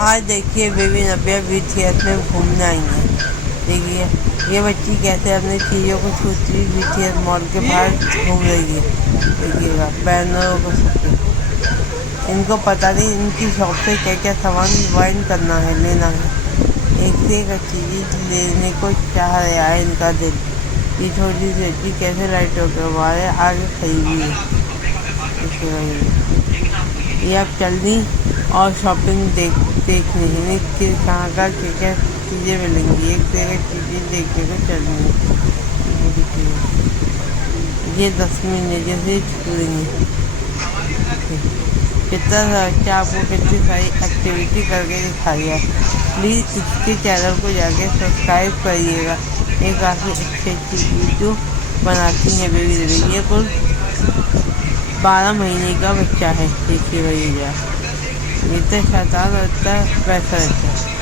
आज देखिए baby नब्या BTS में घूमने आई है। देखिए ये बच्ची कैसे अपनी चीज़ों को छूती हुई बीटीएस मॉल के बाहर घूम रही है। देखिएगा बैनरों को सबके, इनको पता नहीं इनकी शॉप से क्या क्या सामान वाइन करना है, लेना है। एक से एक चीज़ लेने को चाह रहा है इनका दिल। ये छोटी सी बच्ची कैसे लाइटों के हमारे आगे खड़ी हुई है। ये अब चलनी और शॉपिंग देखनी है कि कहाँ का क्या क्या चीज़ें मिलेंगी। एक से एक चीज़ें देखने को चलनी है। ये 10 महीने जैसे छूएंगे। कितना अच्छा आपको कितनी सारी एक्टिविटी करके दिखाई है। प्लीज़ इसके चैनल को जाके सब्सक्राइब करिएगा। ये काफ़ी अच्छी वीडियो बनाती हैं बेबी देवी। ये कुल 12 महीने का बच्चा है। देखिए भैया ये तो शैतान रहता है, वैसा रहता है।